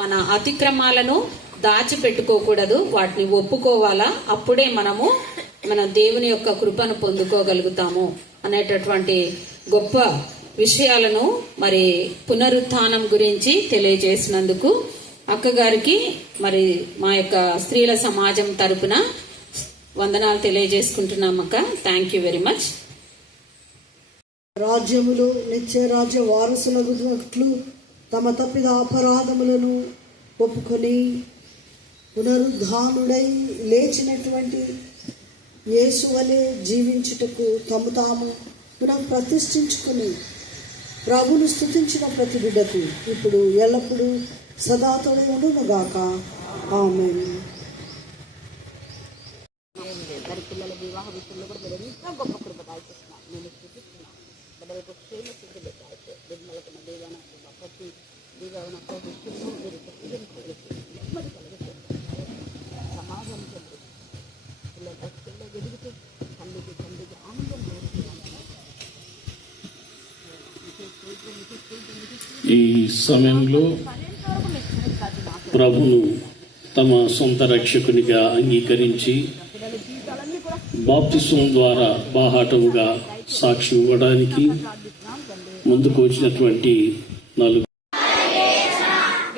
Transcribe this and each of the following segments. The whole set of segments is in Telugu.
మన అతిక్రమాలను దాచిపెట్టుకోకూడదు, వాటిని ఒప్పుకోవాలా. అప్పుడే మన దేవుని యొక్క కృపను పొందుకోగలుగుతాము అనేటటువంటి గొప్ప విషయాలను మరి పునరుత్థానం గురించి తెలియజేసినందుకు అక్కగారికి మరి మా యొక్క స్త్రీల సమాజం తరపున వందనాలు తెలియజేసుకుంటున్నాం అక్క. Thank you very much. రాజ్యములు నిత్య రాజ్య వారసులగునట్లు తమ తప్పిద అపరాధములను ఒప్పుకొని పునరుద్ధానుడై లేచినటువంటి యేసు వలె జీవించుటకు తాము పునః ప్రతిష్ఠించుకుని ప్రభువును స్తుతించిన ప్రతి బిడ్డకు ఇప్పుడు ఎల్లప్పుడూ సదాతోనే ఉండునుగాక. ఆమేన్. పిల్లల వివాహ విషయంలో కూడా మీరు ఎంతో గొప్ప కృప దాల్చేస్తున్నాను. నేను స్థితిస్తున్నాను బిడ్డలకు క్షేమ స్థితిలో నిర్మలకున్న దేవాన ప్రతి దేవాన విషయంలో మీరు నెమ్మది కలిగిస్తారు. సమాజం పిల్లల పిల్లలు ఎదుగుతూ తండ్రికి ఆనందం ఈ సమయంలో ప్రభును తమ సొంత రక్షకునిగా అంగీకరించి బాప్తిస్వం ద్వారా బాహాటముగా సాక్షి ఇవ్వడానికి ముందుకు వచ్చినటువంటి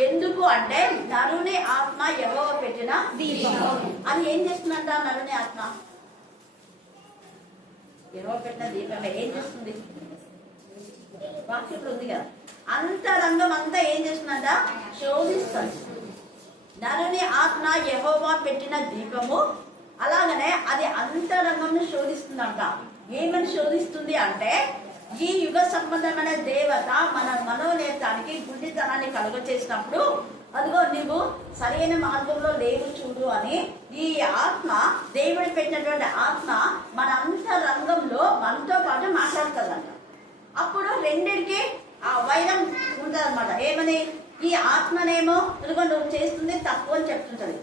ఎందుకు అంటే నరుని ఆత్మ యెహోవా పెట్టిన దీపం. అది ఏం చేస్తుందంట? నరుని ఆత్మ యెహోవా పెట్టిన దీపం ఏం చేస్తుంది? వాక్యంలో ఉంది కదా, అంతరంగం అంతా ఏం చేస్తుందంట? శోధిస్తుంది. నరుని ఆత్మ యెహోవా పెట్టిన దీపము. అలాగనే అది అంతరంగంను శోధిస్తుందంట. ఏమని శోధిస్తుంది అంటే ఈ యుగ సంబంధమైన దేవత మన మనోనేతానికి గుడ్డితనాన్ని కలుగ చేసినప్పుడు అదిగో నీవు సరైన మార్గంలో లేవు చూడు అని ఈ ఆత్మ, దేవుడు పెట్టినటువంటి ఆత్మ మన అంతరంగంలో మనతో పాటు మాట్లాడుతుందంట. అప్పుడు రెండిటికి ఆ వైరం ఉంటుంది అనమాట. ఏమని? ఈ ఆత్మనేమో ఇదిగో నువ్వు చేస్తుంది తప్పు అని చెప్తుంటది.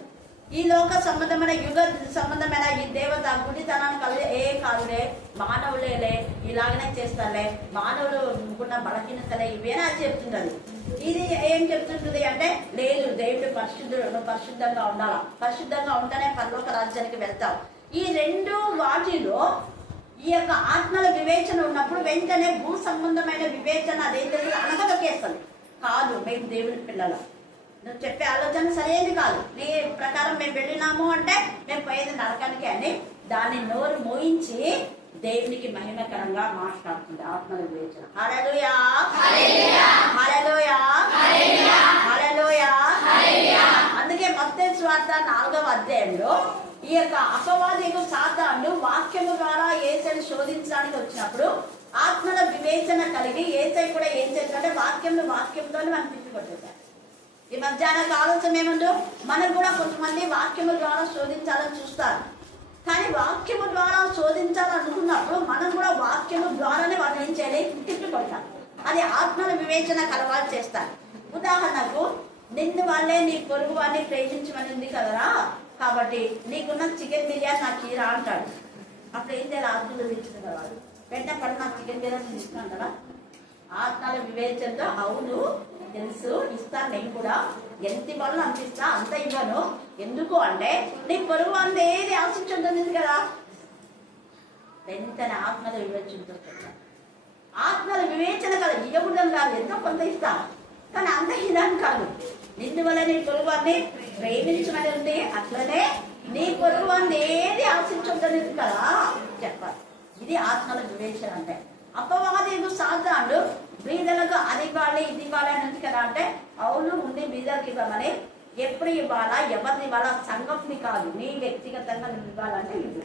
ఈ లోక సంబంధమైన యుగ సంబంధమైన ఈ దేవత గుడితనాన్ని కలిగి కాదులే, మానవులేలే, ఇలాగనే చేస్తాలే, మానవులు ఉన్న బలహీనతలే ఇవేనా చెప్తుంటది. ఇది ఏం చెప్తుంటుంది అంటే లేదు, దేవుడు పరిశుద్ధంగా ఉండాలా, పరిశుద్ధంగా ఉంటేనే పరలోక రాజ్యానికి వెళ్తాం. ఈ రెండు వాటిలో ఈ యొక్క ఆత్మల వివేచన ఉన్నప్పుడు వెంటనే భూ సంబంధమైన వివేచన అదేంటది అనగదొకేస్తుంది. కాదు, మేము దేవుని పిల్లలు, నువ్వు చెప్పే ఆలోచన సరైనది కాదు, నీ ప్రకారం మేము వెళ్ళినాము అంటే మేము పోయేది నరకానికి అని దాన్ని నోరు మోయించి దేవునికి మహిమకరంగా మాట్లాడుతుంది ఆత్మల వివేచన. హల్లెలూయా, హల్లెలూయా, హల్లెలూయా. అందుకే మత్తయి సువార్త 4వ అధ్యాయంలో ఈ యొక్క అపవాదికు సాతాను వాక్యము ద్వారా యేసుని శోధించడానికి వచ్చినప్పుడు ఆత్మల వివేచన కలిగి యేసు కూడా ఏం చేస్తాడంటే వాక్యంతో మనం తిప్పికొట్టేశారు. ఈ మధ్యాహ్నం ఆలోచన ఏముందో, మనకు కూడా కొంతమంది వాక్యము ద్వారా శోధించాలని చూస్తారు. కానీ వాక్యము ద్వారా శోధించాలనుకున్నప్పుడు మనం కూడా వాక్యము ద్వారానే వాళ్ళని ఏం చేయాలి? తిప్పికొట్టాలి. అది ఆత్మల వివేచన కలవాలు చేస్తారు. ఉదాహరణకు, నిన్ను వాళ్ళే నీ పొరుగు వాడిని ప్రేమించమని ఉంది కదరా, కాబట్టి నీకున్న చికెన్ బిర్యానీ నాకు ఇరా అంటాడు. అప్పుడు ఏం చేయాలి? ఆత్మలు వివేచన వాళ్ళు వెంటనే పడి నాకు చికెన్ బిర్యానీ తీసుకున్నాను కదా. ఆత్మల వివేచనతో అవును తెలుసు, ఇస్తాను, నేను కూడా ఎంత ఇవ్వాలో అంత ఇస్తా, అంత ఇవ్వను. ఎందుకు అంటే నీ పొరుగు అంత ఏది ఆశించుంటుంది కదా. వెంటనే ఆత్మల వివేచనతో ఆత్మల వివేచన కదా, ఇవ్వకూడదు కాదు, ఎంతో కొంత ఇస్తా, కానీ అంత ఇదాన్ని కాదు. నిన్ను వల్ల నీ పొరుగు వారిని ప్రేమించమని ఉంది, అట్లనే నీ పొరుగు వారిని ఏది ఆశించుంటుంది కదా చెప్పాలి. ఇది ఆత్మల వివేచన అంటే. అపవాదికు సాతానుడు బీదలకు అది ఇవ్వాలి ఇది ఇవ్వాలి అని ఉంది కదా అంటే అవును ఉంది, బీదలకు ఇవ్వమని. ఎప్పుడు ఇవ్వాలా, ఎవరిని ఇవ్వాలా? సంఘంని కాదు, నీ వ్యక్తిగతంగా నువ్వు ఇవ్వాలంటే ఇవ్వు.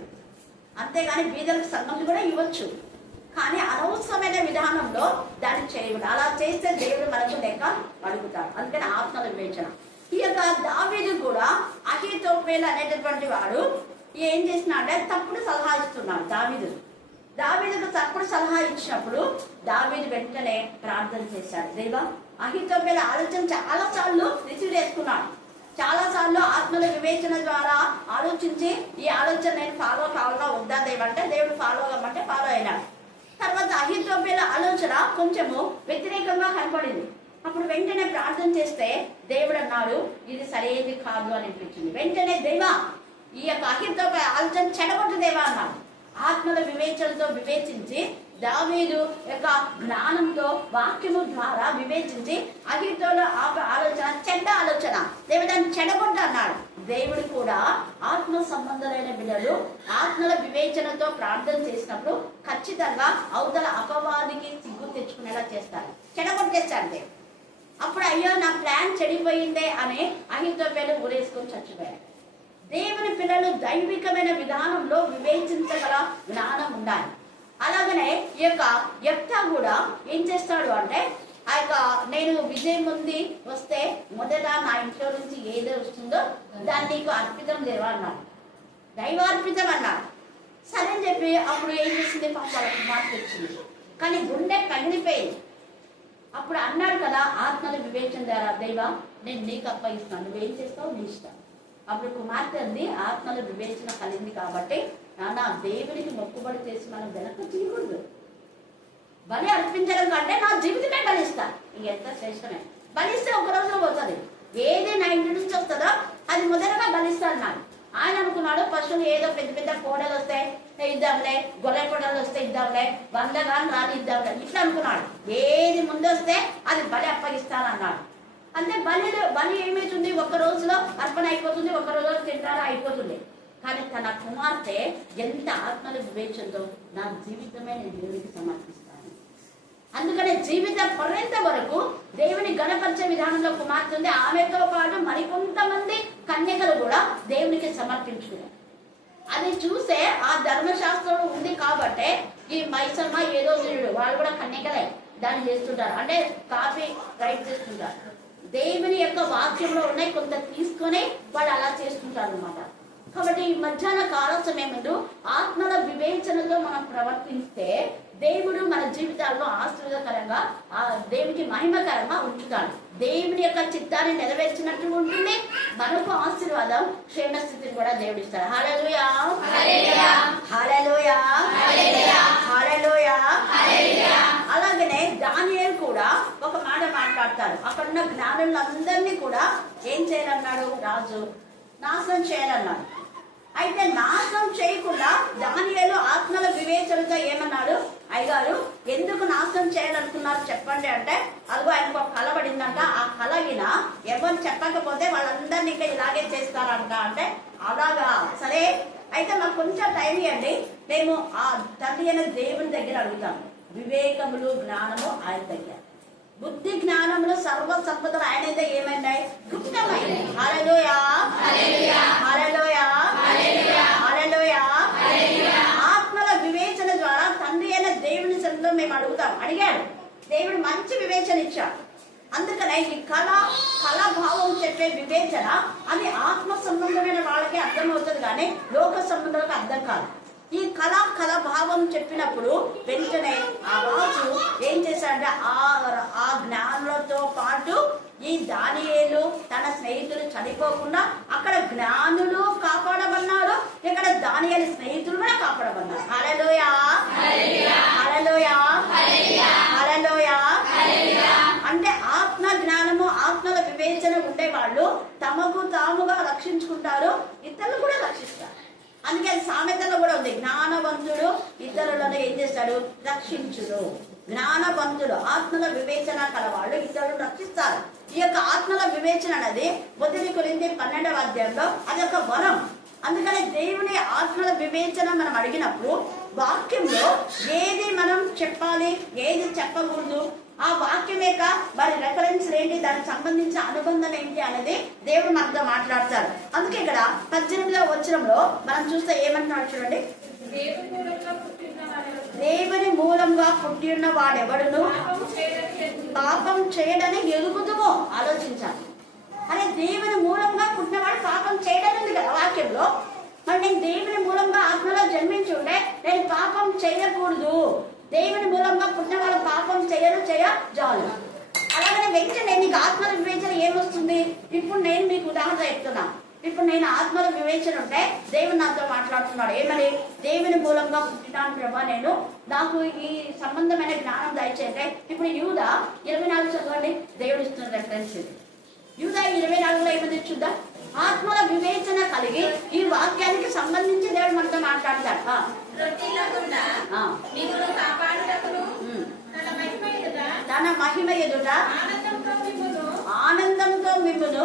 అంతేగాని బీదలకు సంఘం కూడా ఇవ్వచ్చు, కానీ అనవసరమైన విధానంలో దాన్ని చేయకూడదు. అలా చేస్తే దేవుడు మనకు లెక్క అడుగుతాడు. అందుకని ఆత్మల వివేచన. ఈ యొక్క దావీదు కూడా అహీతోఫెలు అనేటటువంటి వాడు ఏం చేసినా అంటే తప్పుడు సలహా ఇస్తున్నాడు. దావీదుకు తప్పుడు సలహా ఇచ్చినప్పుడు దావీదు వెంటనే ప్రార్థన చేశాడు. దేవా, అహీతోఫెలు ఆలోచన చాలా సార్లు రిసీవ్ చేసుకున్నాడు. చాలా సార్లు ఆత్మల వివేచన ద్వారా ఆలోచించి ఈ ఆలోచన నేను ఫాలో కావాలా వద్దా దేవంటే దేవుడు ఫాలో అవ్వమంటే ఫాలో అయినాడు. తర్వాత అహీతోఫెలు ఆలోచన కొంచెము వ్యతిరేకంగా కనపడింది. అప్పుడు వెంటనే ప్రార్థన చేస్తే దేవుడు అన్నాడు ఇది సరైనది కాదు అని అనిపించింది. వెంటనే దేవా ఈ యొక్క అహితోఫెలు ఆలోచన చెడగొట్టు దేవా అన్నాడు. ఆత్మల వివేచనతో వివేచించి దావీదు యొక్క జ్ఞానంతో వాక్యము ద్వారా వివేచించి అహితోఫెలు ఆలోచన చెడ్డ ఆలోచన దేవుడు చెడగొట్టు అన్నాడు. దేవుడు కూడా ఆత్మ సంబంధులైన బిడ్డలు ఆత్మల వివేచనతో ప్రార్థన చేసినప్పుడు ఖచ్చితంగా అవతల అపవాదికి సిగ్గు తెచ్చుకునేలా చేస్తారు, చెడగొట్టేస్తారు దేవుడు. అప్పుడు అయ్యో నా ప్లాన్ చెడిపోయిందే అని అహితోఫెలు ఊరేసుకొని చచ్చిపోయాడు. దేవుని పిల్లలు దైవికమైన విధానంలో వివేచించగల జ్ఞానం ఉండాలి. అలాగనే ఈ యొక్క యెఫ్తా కూడా ఏం చేస్తాడు అంటే ఆ యొక్క నేను విజయం ఉంది వస్తే మొదట నా ఇంట్లో నుంచి ఏదో వస్తుందో దాన్ని నీకు అర్పితం దేవా అన్నాడు, దైవార్పితం అన్నాడు. సరే అని చెప్పి అప్పుడు ఏం చేసింది, వాళ్ళకి మాట వచ్చింది కానీ గుండె కదిలిపోయింది. అప్పుడు అన్నాడు కదా ఆత్మల వివేచన ద్వారా దైవా నేను నీకు అప్పగిస్తాను, నువ్వేం చేస్తావు నీ ఇష్టం. అప్పుడు కుమార్తె అంది ఆత్మల వివేచన కలిగింది కాబట్టి నాన్న దేవునికి మొక్కుబడి చేసి మనం వెనక్కి తీయకూడదు, బలి అర్పించడం కంటే నా జీవితమే బలిస్తా. ఇంక ఎంత శ్రేష్టమే, బలిస్తే ఒక రోజులో పోతుంది. ఏది నా ఇంటి నుంచి వస్తుందో అది మొదటగా బలిస్తాను నాకు. ఆయన అనుకున్నాడు పశువులు ఏదో పెద్ద పెద్ద కోడలు వస్తే ఇద్దాంలే, గొర్రె కోడలు వస్తే ఇద్దాంలే, 100 గాని రాని ఇద్దాంలే ఇట్లా అనుకున్నాడు. ఏది ముందు వస్తే అది బలి అప్పగిస్తాను అన్నాడు. అంటే బలి ఏమవుతుంది, ఒక రోజులో అర్పణ అయిపోతుంది, ఒక రోజులో తింటారా అయిపోతుంది. కానీ తన కుమార్తె ఎంత ఆత్మల వివేచనతో నా జీవితమే నేను దేవునికి సమర్పిస్తాను. అందుకనే జీవిత పర్యంత వరకు దేవుని గణపరిచే విధానంలో కుమార్తె ఉంది. ఆమెతో పాటు మరికొంతమంది కన్యకలు కూడా దేవునికి సమర్పించుకున్నారు. అది చూసే ఆ ధర్మశాస్త్రం ఉంది కాబట్టి ఈ మైసమ్మ ఏదో వీరుడు వాళ్ళు కూడా కన్యకలే దాన్ని చేస్తుంటారు, అంటే కాపీ రైట్ చేస్తుంటారు. దేవుని యొక్క వాక్యంలో ఉన్నాయి కొంత తీసుకొని వాళ్ళు అలా చేస్తుంటారు అనమాట. కాబట్టి ఈ మధ్యాహ్న కాల సమయంలో ఆత్మల వివేచనతో మనం ప్రవర్తిస్తే దేవుడు మన జీవితాల్లో ఆశీర్వాదకరంగా దేవునికి మహిమకరంగా ఉంచుతాడు. దేవుని యొక్క చిత్తాన్ని నెరవేర్చినట్టు ఉంటుంది, మనకు ఆశీర్వాదం క్షేమస్థితిని కూడా దేవుడు ఇస్తాడు. హల్లెలూయా హల్లెలూయా హల్లెలూయా. అలాగనే దానియేలు కూడా ఒక మాట మాట్లాడతాడు. అక్కడున్న జ్ఞానులందరినీ కూడా ఏం చేయాలన్నాడు రాజు, నాశనం చేయాలన్నాడు. అయితే నాశనం చేయకుండా దానియేలు ఆత్మల వివేచనతో ఏమన్నాడు, అయ్యగారు ఎందుకు నాశనం చేయాలనుకున్నారు చెప్పండి అంటే అదిగో ఆయనకు ఒక కళ పడిందంట. ఆ కళగిన ఎవరు చెప్పకపోతే వాళ్ళందరినీ ఇంకా ఇలాగే చేస్తారంట. అంటే అలాగా సరే అయితే మాకు కొంచెం టైం ఇవ్వండి, మేము ఆ తండ్రి అయిన దేవుని దగ్గర అడుగుతాము. వివేకములు జ్ఞానము ఆయన దగ్గర, బుద్ధి జ్ఞానములు సర్వ సంపదలు ఆయన అయితే ఏమైనాయి గుప్తమైనవి. హల్లెలూయా హల్లెలూయా హల్లెలూయా. ఆత్మల వివేచన ద్వారా తండ్రి అయిన దేవుని సన్నిధిలో మేము అడిగాడు. దేవుడు మంచి వివేచన ఇచ్చాడు. అందుకనే ఈ కళాభావం చెప్పే వివేచన అది ఆత్మ సంబంధమైన వాళ్ళకి అర్థమవుతుంది కానీ లోక సంబంధాలకు అర్థం కాదు. ఈ కళాభావం చెప్పినప్పుడు వెంటనే ఆ రాజు ఏం చేశాడంటే ఆ జ్ఞానులతో పాటు ఈ దానియేలు తన స్నేహితులు చనిపోకుండా అక్కడ జ్ఞానులు కాపాడబన్నారు, ఇక్కడ దానియేలు స్నేహితులు కూడా కాపాడబన్నారు. హల్లెలూయా హల్లెలూయా హల్లెలూయా. అంటే ఆత్మ జ్ఞానము ఆత్మల వివేచన ఉండేవాళ్ళు తమకు తాముగా రక్షించుకుంటారు, ఇతరులు కూడా రక్షిస్తారు. అందుకే సామెతలో కూడా ఉంది, జ్ఞానవంతుడు ఇతరులను ఏం చేస్తాడు రక్షించుడు. జ్ఞానవంతుడు ఆత్మల వివేచన కలవాళ్ళు ఇతరులను రక్షిస్తారు. ఈ యొక్క ఆత్మల వివేచన అనేది 1 కొరింథీ 12వ అధ్యాయంలో అది ఒక వరం. అందుకని దేవుని ఆత్మల వివేచన మనం అడిగినప్పుడు వాక్యంలో ఏది మనం చెప్పాలి ఏది చెప్పకూడదు, ఆ వాక్యం యొక్క వారి రెఫరెన్స్ ఏంటి, దానికి సంబంధించిన అనుబంధం ఏంటి అనేది దేవుడు మనతో మాట్లాడతారు. అందుకే ఇక్కడ 18వ వచనంలో మనం చూస్తే ఏమంటున్నాడు చూడండి, దేవుని మూలంగా పుట్టి ఉన్న వాడెవడును పాపం చేయడని ఎరుగుదుమో. ఆలోచించాలి, అనే దేవుని మూలంగా పుట్టినవాడు పాపం చేయడం ఉంది కదా వాక్యంలో. మరి నేను దేవుని మూలంగా ఆత్మలో జన్మించి ఉంటే నేను పాపం చేయకూడదు. దేవుని మూలంగా పుట్టిన వాళ్ళు పాపం చేయజాలు. అలాగనే వెంటనే నీకు ఆత్మల వివేచన ఏమొస్తుంది? ఇప్పుడు నేను మీకు ఉదాహరణ చెప్తున్నా. ఇప్పుడు నేను ఆత్మల వివేచన ఉంటే దేవుడు నాతో మాట్లాడుతున్నాడు. ఏమని? దేవుని మూలంగా పుట్టినాను ప్రభా, నేను నాకు ఈ సంబంధమైన జ్ఞానం దయచేయండి. ఇప్పుడు యూదా 24 చదవండి, దేవుడు ఇస్తున్న రెఫరెన్స్ ఇది. యూదా 24లో ఏమని చూద్దా? ఆత్మల వివేచన కలిగి ఈ వాక్యానికి సంబంధించి దేవుడు మనతో మాట్లాడతాడు. తన మహిమ ఎదుట ఆనందంతో మిమ్మును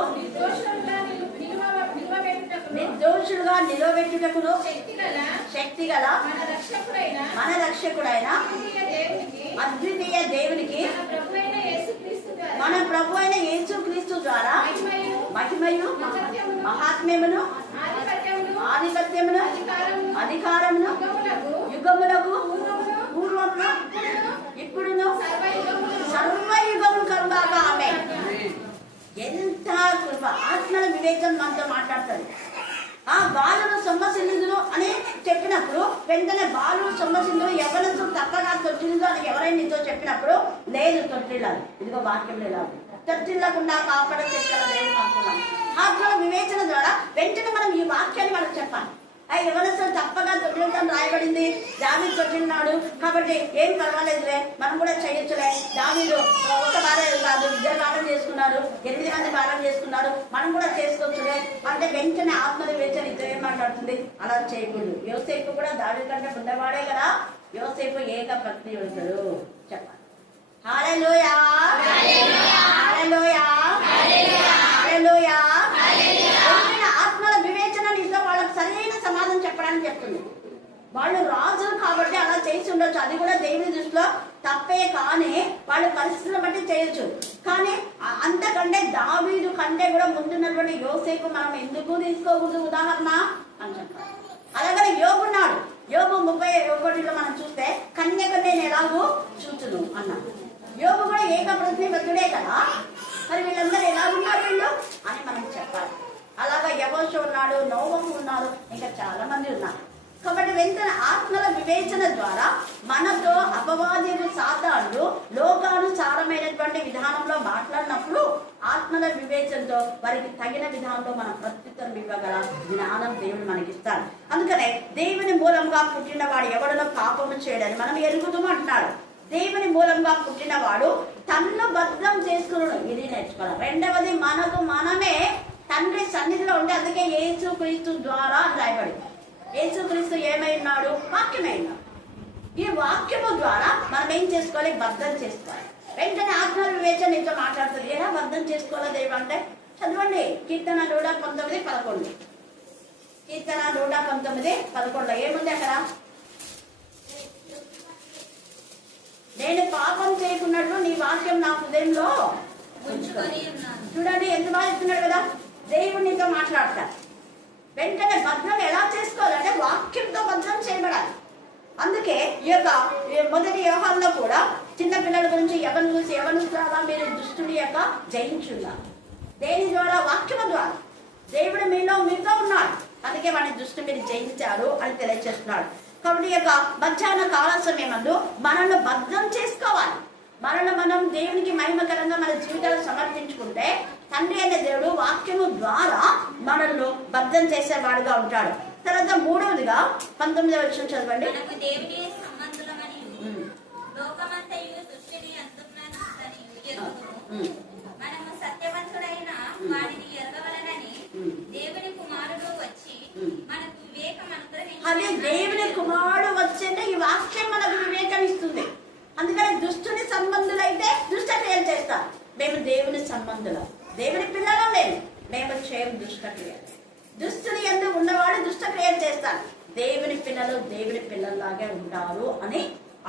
నిర్దోషులుగా నిలబెట్టుటకును శక్తి గల మన రక్షకుడైన అద్వితీయ దేవునికి మన ప్రభు అయిన యేసుక్రీస్తు ద్వారా మహిమయు మహాత్మ్యమును ఆధిపత్యమును అధికారమును యుగములకు పూర్వమును ఇప్పుడును సర్వయుగము కలుగాక. ఆమేన్. ఎంత కృప! ఆత్మల వివేచన మనతో మాట్లాడుతుంది. ఆ బాలుడు సొమ్మసిల్లుదురు అని చెప్పినప్పుడు వెంటనే బాలుడు సొమ్మసిల్లుడు ఎవరితో తప్పగా తొట్టిల్లు అని ఎవరైనా నీతో చెప్పినప్పుడు లేదు తొట్టిల్లాలి. ఇదిగో వాక్యం లేదు, తొట్టిల్లకుండా కాపాడ చెట్ల లేదు అనుకున్నాం. ఆత్మల వివేచన ద్వారా వెంటనే మనం ఈ వాక్యాన్ని వాళ్ళకి చెప్పాలి. ఎవరితో తప్పగా తొట్టిల్లని రాయబడింది. దావీదు తొట్టిల్లాడు కాబట్టి ఏం పర్వాలేదులే, మనం కూడా చేయొచ్చులే. దావీదు ఒక భార్య కాదు, 2 భార్యలు చేసుకున్నారు, 8 మంది భార్యలు చేసుకున్నారు, మనం కూడా చేసుకోవచ్చులే అంటే వెంటనే ఆత్మ వివేచన ఇద్దరు ఏం మాట్లాడుతుంది? అలా చేయకూడదు. యోసేపు కూడా దావీదు కంటే ముందవాడే కదా. యోసేపు ఏక భక్తి యోధుడు చెప్పాలి. హల్లెలూయా, హల్లెలూయా, హల్లెలూయా. ఆత్మల వివేచన నీతో వాళ్ళకి సరైన సమాధానం చెప్పడానికి చెప్తుంది. వాళ్ళు రాజులు కాబట్టి అలా చేసి ఉండొచ్చు, అది కూడా దేవుని దృష్టిలో తప్పే. కానీ వాళ్ళ పరిస్థితులను బట్టి చేయొచ్చు. కానీ అంతకంటే దావీదు కంటే కూడా ముందున్నటువంటి యోసేపు మనం ఎందుకు తీసుకోకూడదు ఉదాహరణ అని చెప్పాలి. అలాగనే యోబు ఉన్నాడు. యోబు 31లో మనం చూస్తే కన్యక నేను ఎలాగూ చూచును అన్నాడు. యోబు కూడా ఏకప్రతిభుడే కదా. మరి వీళ్ళందరూ ఎలాగున్నారు వీళ్ళు అని మనం చెప్పాలి. అలాగా యెహోషు ఉన్నాడు, నోవహు ఉన్నారు, ఇంకా చాలా మంది ఉన్నారు. కాబట్టి వెంటనే ఆత్మల వివేచన ద్వారా మనతో అపవాదులు సాతానులు లోకానుసారమైనటువంటి విధానంలో మాట్లాడినప్పుడు ఆత్మల వివేచనతో వారికి తగిన విధానంలో మనం ప్రత్యుత్తరం ఇవ్వగల జ్ఞానం దేవుడు మనకిస్తాడు. అందుకనే దేవుని మూలంగా పుట్టిన వాడు ఎవడనో పాపము చేయడని మనం ఎరుగుదాము అంటున్నాడు. దేవుని మూలంగా పుట్టినవాడు తన్ను భద్రం చేసుకున్నాడు. ఇది నేర్చుకోవాలి. రెండవది మనకు మనమే తండ్రి సన్నిధిలో ఉంటే, అందుకే యేసుక్రీస్తు ద్వారా అని రాయబడింది. యేసుక్రీస్తు ఏమై ఉన్నాడు? వాక్యమై ఉన్నాడు. ఈ వాక్యము ద్వారా మనం ఏం చేసుకోవాలి? భద్రం చేసుకోవాలి. వెంటనే ఆత్మ వివేచన నీతో మాట్లాడుతుంది. ఎలా భద్రం చేసుకోవాలో దేవ అంటే చదవండి. కీర్తన 119:11. కీర్తన 119:11 ఏముంది అక్కడ? నేను పాపం చేయకున్నట్లు నీ వాక్యం నా హృదయంలో ఉంచుకొని. చూడండి ఎంత బాగా చెప్తున్నాడు కదా. దేవుడు నీతో మాట్లాడతాడు. వెంటనే భద్రం ఎలా చేసుకోవాలంటే వాక్యంతో భద్రం చేయబడాలి. అందుకే ఈ యొక్క మొదటి వ్యవహారంలో కూడా చిన్న పిల్లల గురించి ఎవరు ద్వారా మీరు దుష్టుడి యొక్క జయించున్నారు. దేని ద్వారా? వాక్యము ద్వారా. దేవుడు మీతో ఉన్నాడు, అందుకే వాడిని దుష్టు మీరు జయించారు అని తెలియజేస్తున్నాడు. కాబట్టి ఈ యొక్క మధ్యాహ్న కాల సమయమందు మనల్ని భద్రం చేసుకోవాలి. మనల్ని మనం దేవునికి మహిమకరంగా మన జీవితాలు సమర్పించుకుంటే తండ్రి అనే దేవుడు వాక్యము ద్వారా మనల్ని భద్రం చేసేవాడుగా ఉంటాడు. తర్వాత మూడవదిగా 19వ వచనం చదవండి. అదే దేవుని కుమారుడు వచ్చేంటే ఈ వాక్యం మనకు వివేకం ఇస్తుంది. అందుకని దుష్టుని సంబంధులైతే దుష్ట క్రియలు చేస్తారు. మేము దేవుని సంబంధులం, దేవుని పిల్లలం. మేము చేయము దుష్ట క్రియలు. దుష్టుని ఎందుకు ఉన్నవాడు దుష్ట క్రియలు చేస్తారు. దేవుని పిల్లలు దేవుని పిల్లల్లాగే ఉంటారు అని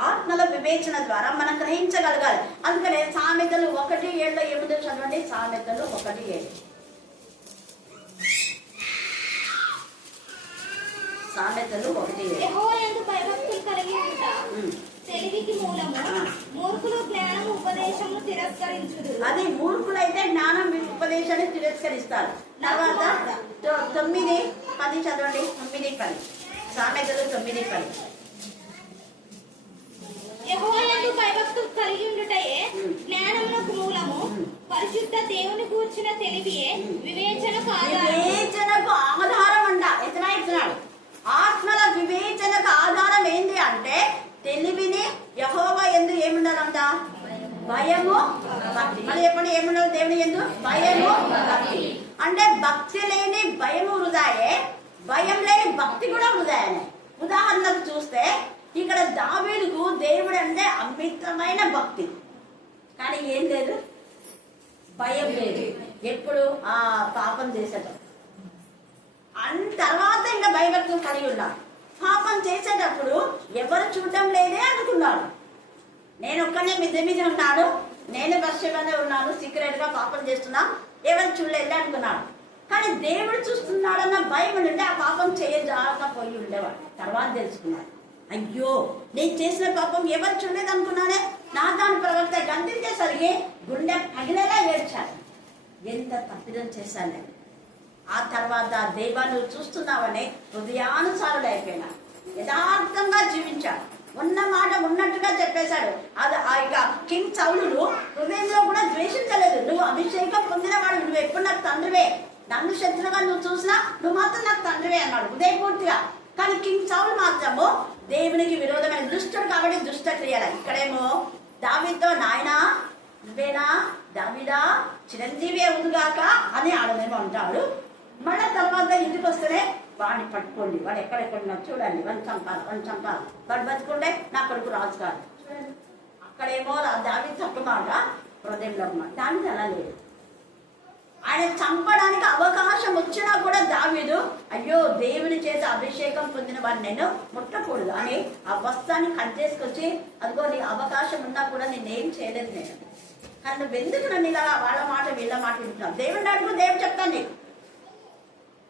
ఆత్మల వివేచన ద్వారా మనం గ్రహించగలగాలి. అందుకనే సామెతలు 1:7 ఏముందో చదవండి. సామెతలు 1:7. సామెతలు 1:7. అది మూర్ఖులైతే జ్ఞానం ఉపదేశాన్ని తిరస్కరిస్తారు. తర్వాత 9:10 చదవండి. 9:10 సామెతలు 9:10. యెహోవాయందు భయభక్తులు కలిగి ఉండుటయే జ్ఞానమునకు మూలము, పరిశుద్ధ దేవుని గూర్చిన తెలివియే వివేచనకు తెలివిని యెహోవా యందు ఏముండాలంట? భయము భక్తి. మళ్ళీ చెప్పండి, ఏముండాలి దేవుని యందు? భయము భక్తి. అంటే భక్తి లేని భయము వృధాయే, భయం లేని భక్తి కూడా వృధాయనే. ఉదాహరణకు చూస్తే ఇక్కడ దావీదుకు దేవుడు అంటే అమితమైన భక్తి, కానీ ఏం లేదు, భయం లేదు. ఎప్పుడు ఆ పాపం చేసేటప్పుడు, తర్వాత ఇంకా భయభక్తులు కలిగి ఉన్నాడు. పాపం చేసేటప్పుడు ఎవరు చూడటం లేదే అనుకున్నాడు. నేను ఒక్కనే మిద్దె మీద ఉన్నాడు, నేను బస్సులోనే ఉన్నాను, సీక్రెట్ గా పాపం చేస్తున్నా, ఎవరు చూడలేదు అనుకున్నాడు. కానీ దేవుడు చూస్తున్నాడన్న భయం ఉంటే ఆ పాపం చేయజాకపోయి ఉండేవాడు. తర్వాత తెలుసుకున్నాడు, అయ్యో నేను చేసిన పాపం ఎవరు చూడలేదు అనుకున్నానే. నాతాను ప్రవక్త గంతించేసరికి గుండె పగిలేలా ఏడ్చాడు, ఎంత తప్పిదం చేశాను. ఆ తర్వాత దేవా నువ్వు చూస్తున్నావని హృదయానుసారుడు అయిపోయినా, యథార్థంగా జీవించాడు, ఉన్న మాట ఉన్నట్టుగా చెప్పేశాడు. అది ఇక కింగ్ సౌలుడు హృదయంలో కూడా ద్వేషించలేదు. నువ్వు అభిషేకం పొందినవాడు, నువ్వు ఎప్పుడు నాకు తండ్రివే, నన్ను శత్రుగా నువ్వు చూసినా నువ్వు మాత్రం నాకు తండ్రివే అన్నాడు హృదయపూర్తిగా. కానీ కింగ్ సౌలు మాత్రము దేవునికి విరోధమైన దుష్టుడు కాబట్టి దుష్ట క్రియల. ఇక్కడేమో దావీదుతో నాయనా నువ్వేనా దావీదా, చిరంజీవి అవుదుగాక అని ఆడనేమో అంటాడు. మళ్ళా తర్వాత ఇంటికి వస్తేనే వాడిని పట్టుకోండి, వాడు ఎక్కడెక్కడున్నా చూడండి, వాడిని చంపాలి, వాడు బతుకుంటే నా కొడుకు రాజు కాదు. అక్కడేమో దావీదు తప్పు మాట, హృదయంలో మాట. దానికి అలా లేదు. ఆయన చంపడానికి అవకాశం వచ్చినా కూడా దావీదు అయ్యో దేవుని చేత అభిషేకం పొందిన వాడిని నేను ముట్టకూడదు అని ఆ వస్త్రాన్ని కట్ చేసుకొచ్చి, అదిగో నీ అవకాశం ఉన్నా కూడా నేనేం చేయలేదు నేను, కానీ నువ్వు ఎందుకు నన్ను ఇలా వాళ్ళ మాట వీళ్ళ మాట వింటున్నావు? దేవుడిని అడుగు, దేవుడు చెప్తాను నీకు.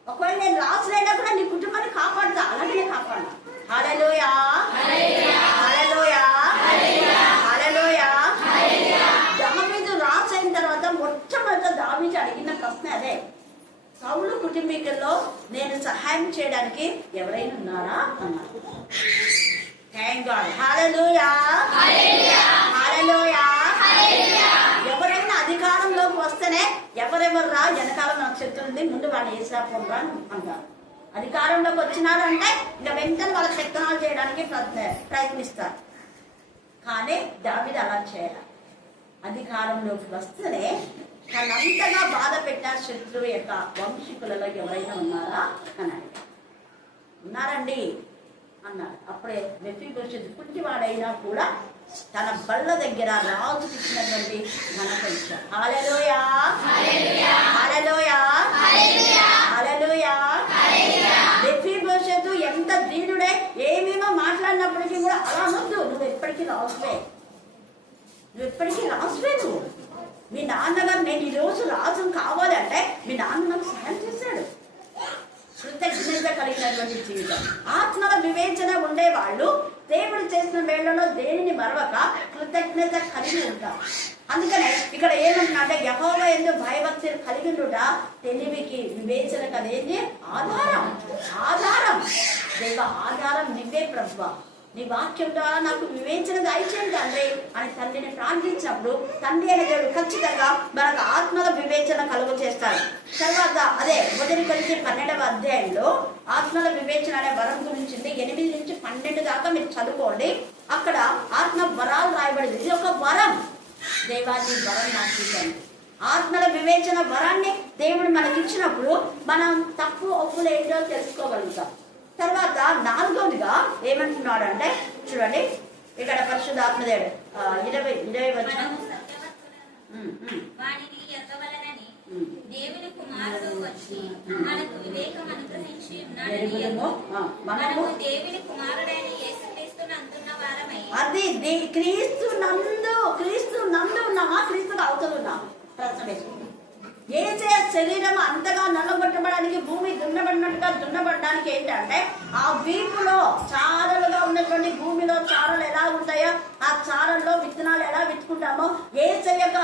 ఒకవేళ నేను రాసులైనా కూడా నీ కుటుంబాన్ని కాపాడుతా, అలాగే కాపాడు. హల్లెలూయా, హల్లెలూయా, హల్లెలూయా. దావీదు రాజు అయిన తర్వాత మొట్టమొదట దావీదు అడిగిన ప్రశ్న అదే, సౌలు కుటుంబీకుల్లో నేను సహాయం చేయడానికి ఎవరైనా ఉన్నారా అన్నారు. Thank God. Hallelujah, hallelujah. ఎవరైనా అధికారంలోకి వస్తేనే ఎవరెవరు రా వెనకాల నాకు శక్తి ఉంది, ముందు వాడిని వేసిరాపోరా అంటారు. అధికారంలోకి వచ్చినారంటే ఇంకా వెంటనే వాళ్ళ శక్తనాలు చేయడానికి ప్రయత్నిస్తారు. కానీ దావీదు అలా చేయాలి. అధికారంలోకి వస్తేనే తనంతగా బాధ పెట్టారు శత్రువు యొక్క వంశీకులలో ఎవరైనా ఉన్నారా అని అడిగారు. ఉన్నారండి అన్నాడు. అప్పుడే మెఫీబోషెతు కుంటివాడైనా కూడా తన బళ్ళ దగ్గర రాజుకి ఇచ్చినటువంటి ఘనత ఇచ్చాడు. హల్లెలూయా, హల్లెలూయా, హల్లెలూయా. మెఫీబోషెతు ఎంత దీనుడే, ఏమేమో మాట్లాడినప్పటికీ కూడా అలా అనొద్దు, నువ్వు ఎప్పటికీ రాజువే, నువ్వు మీ నాన్నగారు నేను ఈరోజు రాజు కావాలి అంటే మీ నాన్న నాకు సహాయం చేశాడు. కృతజ్ఞత కలిగినటువంటి జీవితం. ఆత్మల వివేచన ఉండేవాళ్ళు దేవుడు చేసిన వేళ్లలో దేనిని మరవక కృతజ్ఞత కలిగి ఉంటారు. అందుకనే ఇక్కడ ఏమంటున్నాడంటే యెహోవా యందు భయభక్తులు కలిగి ఉండుట తెలివికి వివేచనకు అదేంటి ఆధారం. దేవ ఆధారం నువ్వే ప్రభువా, నీ వాక్యం ద్వారా నాకు వివేచన దయచేయండి తండ్రి అని తండ్రిని ప్రార్థించినప్పుడు తండ్రి అనే దేవుడు ఖచ్చితంగా మనకు ఆత్మల వివేచన కలుగు చేస్తాడు. తర్వాత అదే 1 కొరింథీ 12వ అధ్యాయంలో ఆత్మల వివేచన అనే వరం గురించి 8 నుంచి 12 దాకా మీరు చదువుకోండి. అక్కడ ఆత్మ వరాలు రాయబడింది. ఇది ఒక వరం, దేవాన్ని వరం నాకు ఇచ్చాను. ఆత్మల వివేచన వరాన్ని దేవుడు మనకి ఇచ్చినప్పుడు మనం తప్పు ఒప్పులు ఏంటో తెలుసుకోగలుగుతాం. తర్వాత 4వదిగా ఏమంటున్నాడు అంటే చూడండి, ఇక్కడ పరిశుద్ధాత్మదేవుడు 20 వచనం, వానిని ఎరగవలెనని దేవుని కుమారుడు వచ్చి మనకు వివేకం అనుగ్రహించి ఉన్నాడని మనము దేవుని కుమారుడైన యేసుక్రీస్తును అంటున్న వారమై అది క్రీస్తు నందు ఉన్నామా, క్రీస్తుకు అవతల ఉన్నామా? ప్రశ్న వేసుకుంటాం. ఏసే శరీరం అంతగా నల్లగొట్టబడడానికి, భూమి దున్నబడినట్టుగా దున్నబడడానికి ఏంటంటే ఆ వీపులో చారలుగా ఉన్నటువంటి భూమిలో చారలు ఎలా ఉంటాయో ఆ చారల్లో విత్తనాలు ఎలా విత్తుకుంటామో ఏసే యొక్క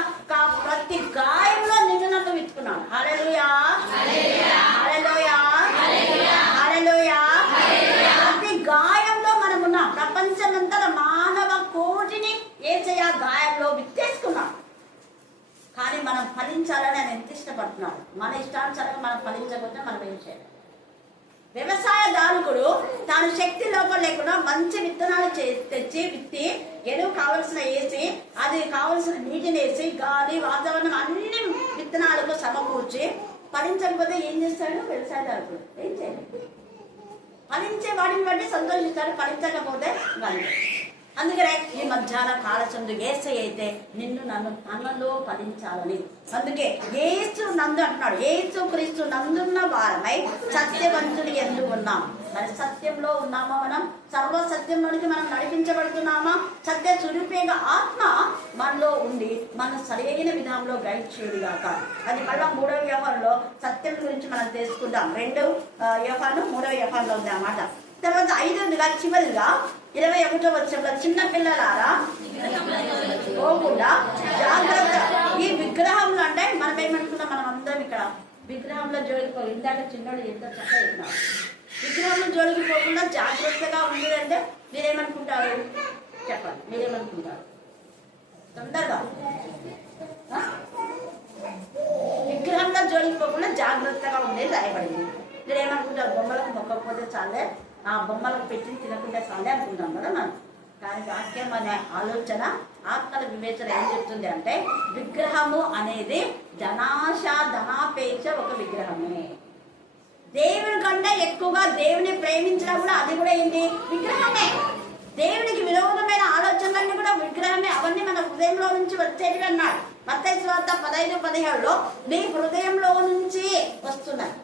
ప్రతి గాయంలో నిన్నున్నట్టు విత్తుకున్నాడు. హల్లెలూయా, హల్లెలూయా, హల్లెలూయా. ప్రతి గాయంలో మనం ఉన్నాం. ప్రపంచమంతా మానవ కోటిని ఏసే గాయంలో విత్తేసుకున్నాం. కానీ మనం ఫలించాలని ఆయన ఎంత ఇష్టపడుతున్నాడు. మన ఇష్టానుసారంగా మనం ఫలించకపోతే మనం ఏం చేయాలి? వ్యవసాయదారుకుడు తాను శక్తి లోపం లేకుండా మంచి విత్తనాలు తెచ్చి విత్తి ఎరువు కావలసిన వేసి అది కావలసిన నీటిని వేసి గాలి వాతావరణం అన్ని విత్తనాలకు సమకూర్చి ఫలించకపోతే ఏం చేస్తాడు వ్యవసాయదారుకుడు? ఏం చేయలేదు. ఫలించే వాటిని బట్టి సంతోషిస్తాడు, ఫలించకపోతే వాళ్ళు. అందుకనే ఈ మధ్యాహ్న కాలచందు యేసయ్య అయితే నిన్ను నన్ను తనలో ఫలించాలని, అందుకే యేసు నందు అంటున్నాడు, యేసు క్రీస్తు నందున్న వారమై సత్యవంతులు ఎందు ఉన్నాం. మరి సత్యంలో ఉన్నామా? మనం సర్వ సత్యంలోనికి మనం నడిపించబడుతున్నామా? సత్య స్వరూపేగా ఆత్మ మనలో ఉండి మన సరైన విధానంలో గైడ్ చేయడుగాక. అది మళ్ళా 3వ యోహానులో సత్యం గురించి మనం తెలుసుకుందాం. 2వ యోహాను 3వ యోహానులో ఉంది అన్నమాట. తర్వాత 5వదిగా చివరిగా 21వ వచనంలో చిన్న పిల్లలారా పోకుండా జాగ్రత్త. ఈ విగ్రహంలో అంటే మనం ఏమనుకున్నాం, మనం అందరం ఇక్కడ విగ్రహంలో జోలికి ఇందాక చిన్నోడు ఎంత చక్కగా చెప్పినారు. విగ్రహంలో జోలికి పోకుండా జాగ్రత్తగా ఉండేదంటే మీరేమనుకుంటారు? చెప్పండి, మీరేమనుకుంటారు? తొందరగా విగ్రహంలో జోలికి పోకుండా జాగ్రత్తగా ఉండేది రాయబడింది. మీరేమనుకుంటారు? బొమ్మలకు మొక్కకపోతే చాలే, ఆ బొమ్మలకు పెట్టి తినకుండా చాలే అనుకుంటాం కదా మనం. కానీ వాక్యం అనే ఆలోచన, ఆత్మల వివేచన ఏం చెప్తుంది అంటే విగ్రహము అనేది ధనాశ ధనాపేక్ష ఒక విగ్రహమే. దేవుని కంటే ఎక్కువగా దేవుని ప్రేమించడం కూడా అది కూడా ఏంటి? విగ్రహమే. దేవునికి విరోధమైన ఆలోచనలన్నీ కూడా విగ్రహమే. అవన్నీ మన హృదయంలో నుంచి వచ్చేవి అన్నాడు మత్తయి సువార్త 15:17లో నీ హృదయంలో నుంచి వస్తున్నాయి.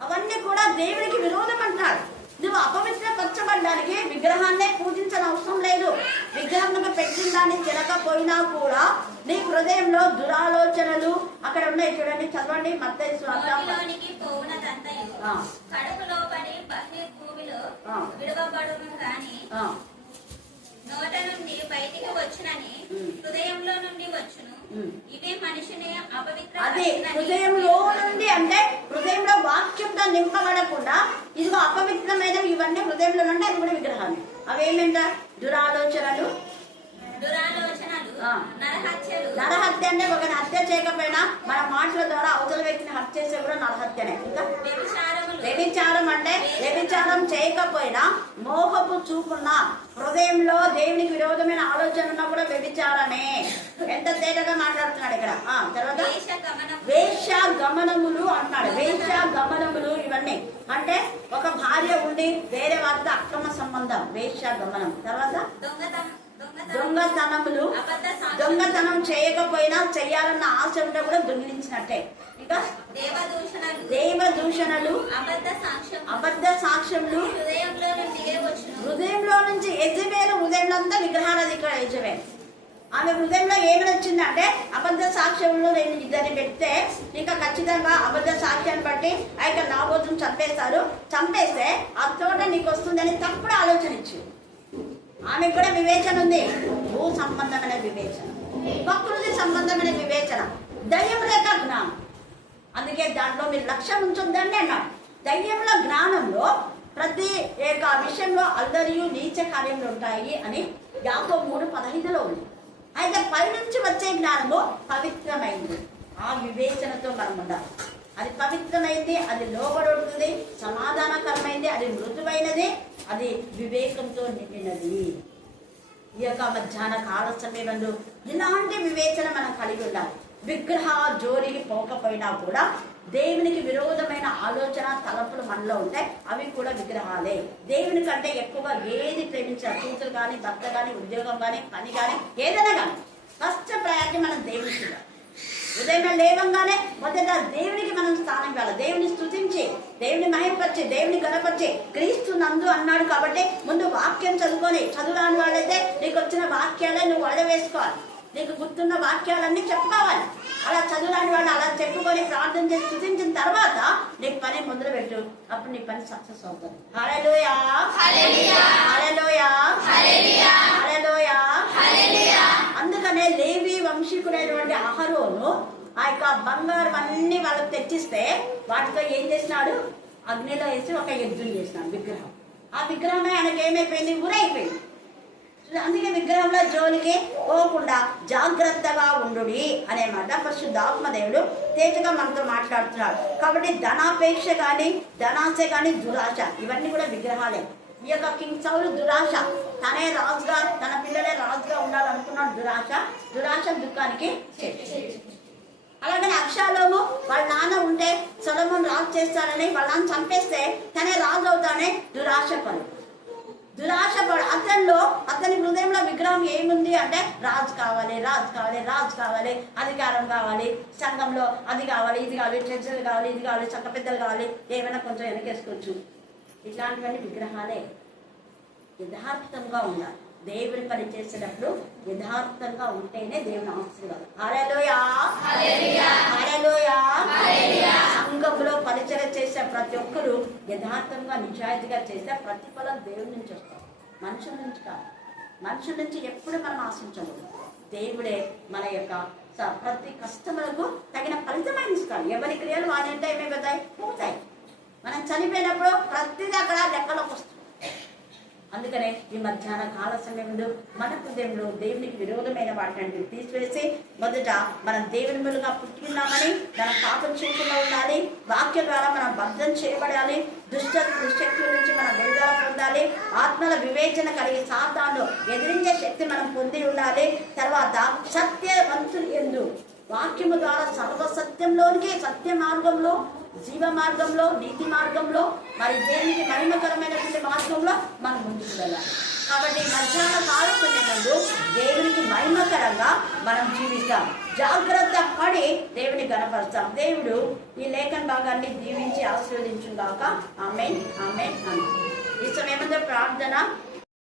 అవన్నీ కూడా దేవునికి విరోధం అంటాడు. నువ్వు అపవిత్రపరచబడ్డానికి విగ్రహాన్నే పూజించని అవసరం లేదు. విగ్రహంలో పెట్టిన దాన్ని తినకపోయినా కూడా నీ హృదయంలో దురాలోచనలు అక్కడ ఉన్నాయి. చూడండి, చదవండి మత్తయి సువార్త. కడుపులో పడి బహిర్భూమిలో విడవబడును గాని నోట నుండి బయటికి వచ్చునని హృదయంలో నుండి వచ్చును. ఇవే మనిషిని అదే హృదయంలో నుండి అంటే హృదయంలో వాక్యంతో నింపబడకుండా ఇదిగో అపవిత్రమైనవి ఇవన్నీ హృదయంలో నుండి అది కూడా విగ్రహాలు. అవేమేంట? దురాలోచనలు, నరహత్య అంటే ఒకరిని హత్య చేయకపోయినా మన మాటల ద్వారా అవతల వ్యక్తిని హత్య చేసే కూడా నరహత్యనే. ఇంకా వ్యభిచారం అంటే వ్యభిచారం చేయకపోయినా మోహపు చూపున్న హృదయంలో దేవునికి విరోధమైన ఆలోచన ఉన్నా కూడా వ్యభిచారమే. ఎంత తేటగా మాట్లాడుతున్నాడు ఇక్కడ. తర్వాత వేశ్య గమనములు అంటున్నాడు. వేశ్య గమనములు ఇవన్నీ అంటే ఒక భార్య ఉండి వేరే వారితో అక్రమ సంబంధం, వేశ్య గమనం. తర్వాత దొంగతనములు, దొంగతనం చేయకపోయినా చెయ్యాలన్న ఆశ ఉంటే కూడా దొంగిలించినట్టే. ఇంకా దేవదూషణలు, అబద్ధ సాక్ష్యములు హృదయంలో నుంచి. యజబేలు హృదయంలో అంతా విగ్రహాలది. ఇక్కడ యజబేలు ఆమె హృదయంలో ఏమి వచ్చిందంటే అబద్ధ సాక్ష్యంలో నేను ఇద్దరిని పెడితే ఇంకా ఖచ్చితంగా అబద్ధ సాక్ష్యాన్ని బట్టి ఆ యొక్క నాబోతును చంపేస్తే ఆ తోట నీకు వస్తుందని తప్పుడు ఆలోచన ఇచ్చింది. ఆమెకు కూడా వివేచన ఉంది. భూ సంబంధమైన వివేచన, ప్రకృతి సంబంధమైన వివేచన, దయ్యం లేక జ్ఞానం. అందుకే దాంట్లో మీరు లక్ష్యం ఉంచొద్దండి అన్నాడు. దయ్యంలో జ్ఞానంలో ప్రతి ఏక విషయంలో అల్లరియు నీచ కార్యములు ఉంటాయి అని యాకోబు 3:15లో ఉంది. అయితే పైనుంచి వచ్చే జ్ఞానము పవిత్రమైంది. ఆ వివేచనతో మనం ఉండాలి. అది పవిత్రమైంది, అది లోబడుతుంది, సమాధానకరమైంది, అది మృదువైనది, అది వివేకంతో నిండినది. ఈ యొక్క మధ్యాహ్న కాల సమయంలో ఇలాంటి వివేచన మనం కలిగి ఉండాలి. విగ్రహ జోలికి పోకపోయినా కూడా దేవునికి విరోధమైన ఆలోచన తలపులు మనలో ఉంటాయి. అవి కూడా విగ్రహాలే. దేవుని కంటే ఎక్కువగా ఏది ప్రేమించాలి, కూతురు కానీ, భర్త కానీ, ఉద్యోగం కానీ, పని కానీ, ఏదైనా కానీ ఫస్ట్ ప్రయారిటీ మనం దేవునికి ఇవ్వాలి. ఉదయం లేవంగానే మొదట దేవునికి మనం స్థానం ఇవ్వాలి. దేవుని స్తుతించి, దేవుని మహిమపరిచి, దేవుని గణపరిచి క్రీస్తు నందు అన్నాడు కాబట్టి ముందు వాక్యం చదువురాని వాళ్ళైతే నీకు వచ్చిన వాక్యాలే నువ్వు వల్ల వేసుకోవాలి. నీకు గుర్తున్న వాక్యాలన్నీ చెప్పుకోవాలి. అలా చదువురాని వాళ్ళు అలా చెప్పుకొని ప్రార్థన చేసి స్తుతించిన తర్వాత నీకు పని మొదలు పెట్టు. అప్పుడు నీ పని సక్సెస్ అవుతుంది. హల్లెలూయా, హల్లెలూయా, హల్లెలూయా. అందుకనే లేవి వంశీకుడైనటువంటి అహరోను ఆ యొక్క బంగారం అన్ని వాళ్ళకి తెచ్చిస్తే వాటితో ఏం చేసినాడు? అగ్నిలో వేసి ఒక యజ్ఞం చేసినాడు విగ్రహం. ఆ విగ్రహమే ఆయనకి ఏమైపోయింది? ఊరైపోయింది. అందుకే విగ్రహంలో జోలికి పోకుండా జాగ్రత్తగా ఉండుడి అనే మాట పరిశుద్ధాత్మ దేవుడు తేజగా మనతో మాట్లాడుతున్నాడు. కాబట్టి ధనాపేక్ష కానీ, ధనాశ కానీ, దురాశ ఇవన్నీ కూడా విగ్రహాలే. ఈ యొక్క కింగ్ సౌలు దురాశ, తనే రాజుగా, తన పిల్లలే రాజుగా ఉండాలనుకున్నాడు. దురాశ దుఃఖానికి. అలాగని అబ్షాలోము వాళ్ళ నాన్న ఉంటే సొలొమోను రాజు చేస్తాడని వాళ్ళ నాన్న చంపేస్తే తనే రాజు అవుతానే దురాశపడు. అతని హృదయంలో విగ్రహం ఏముంది అంటే రాజు కావాలి, అధికారం కావాలి, సంఘంలో అది కావాలి, ఇది కావాలి, ట్రెజరీ కావాలి, ఇది కావాలి, చక్క పెద్దలు కావాలి, ఏమైనా కొంచెం వెనకేసుకోవచ్చు. ఇట్లాంటివన్నీ విగ్రహాలే. యథార్థంగా ఉండాలి. దేవుని పని చేసేటప్పుడు యథార్థంగా ఉంటేనే దేవుని ఆశీర్వాదం. హల్లెలూయా, హల్లెలూయా. సంఘంలో పరిచయం చేసే ప్రతి ఒక్కరు యథార్థంగా నిజాయితీగా చేసే ప్రతిఫలం దేవుడి నుంచి వస్తాం, మనుషుల నుంచి కాదు. మనుషుల నుంచి ఎప్పుడు మనం ఆశించకూడదు. దేవుడే మన యొక్క ప్రతి కష్టములకు తగిన ఫలితమైన ఇస్తాడు. ఎవరి క్రియలు వాడి అంటే ఏమైపోతాయి, పోతాయి. మనం చనిపోయినప్పుడు ప్రతిదీ అక్కడ లెక్కలోకి వస్తుంది. అందుకనే ఈ మధ్యాహ్న కాల సమయంలో మన హృదయంలో దేవునికి విరోధమైన వాటిని తీసివేసి మొదట మనం దేవుని మూలంగా పుట్టినామని మన పాపం చేయకుండా ఉండాలి. వాక్యం ద్వారా మనం బద్ధం చేయబడాలి. దుష్టశక్తుల నుంచి మనం విడుదల పొందాలి. ఆత్మల వివేచన కలిగి సాతాను ఎదిరించే శక్తి మనం పొంది ఉండాలి. తర్వాత సత్యవంతులు ఎందు వాక్యము ద్వారా సర్వసత్యంలోనికి, సత్య మార్గంలో, జీవ మార్గంలో, నీతి మార్గంలో, మరి దేవునికి మహిమకరమైనటువంటి మార్గంలో మనం ముందుకు వెళ్ళాలి. కాబట్టి మధ్యాహ్న కాల సమయంలో దేవునికి మహిమకరంగా మనం జీవిస్తాం. జాగ్రత్త పడి దేవుని కనపరుస్తాం. దేవుడు ఈ లేఖన భాగాన్ని దీవించి ఆశీర్వదించుగాక. ఆమేన్, ఆమేన్. ఈ సమయంలో ప్రార్థన